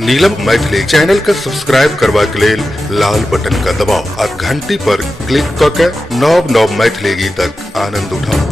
नीलम Maithili channel का subscribe करवा के लेल लाल बटन का दबाव आ घंटी पर क्लिक करके नव नव मैथिली गीतक आनंद उठाओ।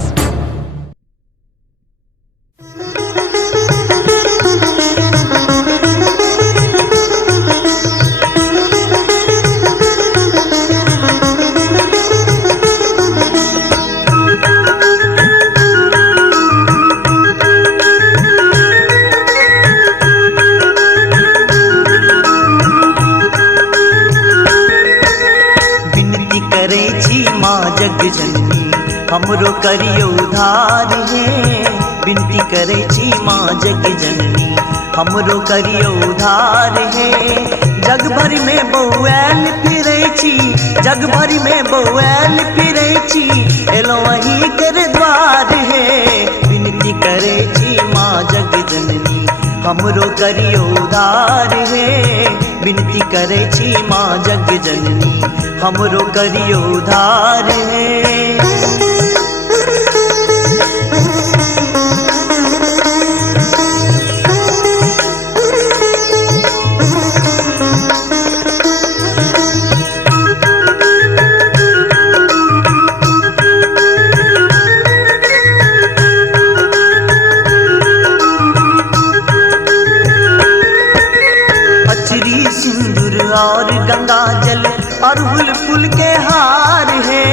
जग जननी हमरो करियो उधार है। विनती करे छी माँ जग जननी हमरो करियो उधार है। जग भर में बउआल फिरै छी, जग भर में बउआल फिरै छी, एलो वही कर द्वार है। विनती करे छी माँ जग जननी हमरो करियो उधार है। विनती करे छी माँ जग जननी हमरो करियो उधार है। अचरी सिंदूर और गंगा जल अड़हुल फूल के हार है।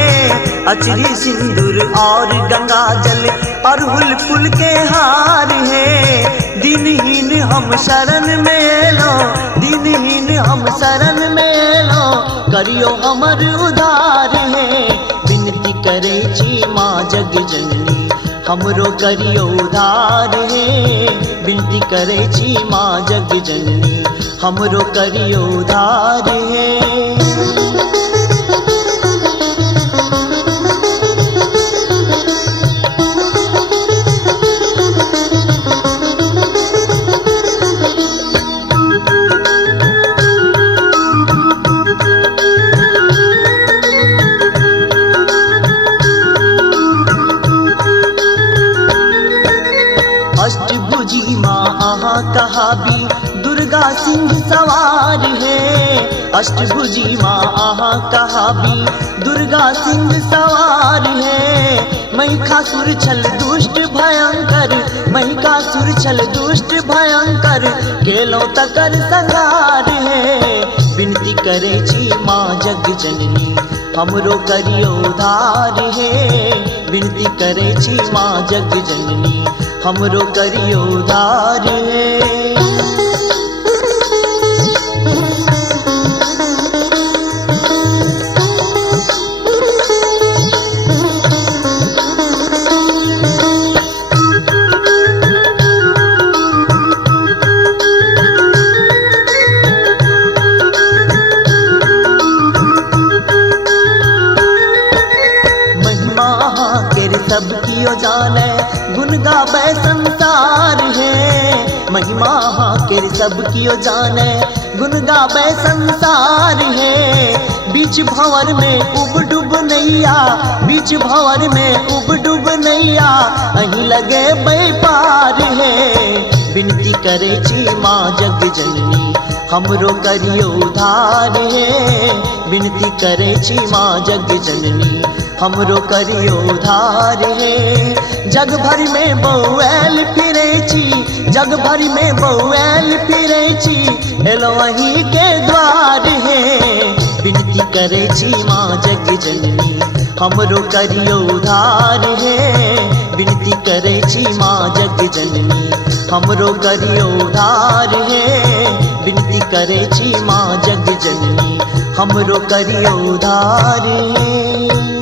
अचरी सिंदूर और गंगा जल अड़हुल फूल के हार है। दिनहीन हम शरण में एलो, दिनहीन हम शरण में एलो, करियो हमर उधार है। विनती करे छी माँ जग जननी हमरो करियो उधार है। विनती करे छी माँ जग जननी हमरो करियो उधार है। अष्टभुजी माँ आहा कहाबी दुर्गा सिंह सवार है। अष्टभुजी माँ आहा कहाबी दुर्गा सिंह सवार है। महिषासुर छल दुष्ट भयंकर, महिषासुर छल दुष्ट भयंकर, केलो तकर संहार है। विनती करे छी माँ जग जननी हमरो करियो उधार है। विनती करे छी माँ जग जननी हमरो करियो उधार है। सब कियो जाने गुण गावे संसार है। महिमा केर सब कियो जाने गुण गावे संसार है। बीच भंवर में उब डूब नैया, बीच भंवर में उब डूब नैया, अहीं लगे बेपार है। विनती करे छी माँ जग जननी हमरो करियो उधार है। विनती करे छी माँ जग जननी हमरो करियो उधार है। जग भर में बउआल फिरै छी, जग भर में बउआल फिरै छी, एलो वही के द्वार है। विनती करे छी माँ जग जननी हमरो करियो उधार है। विनती करे छी माँ जग जननी हमरो करियो उधार है। विनती करे छी माँ जग जननी हमरो करियो उधार है।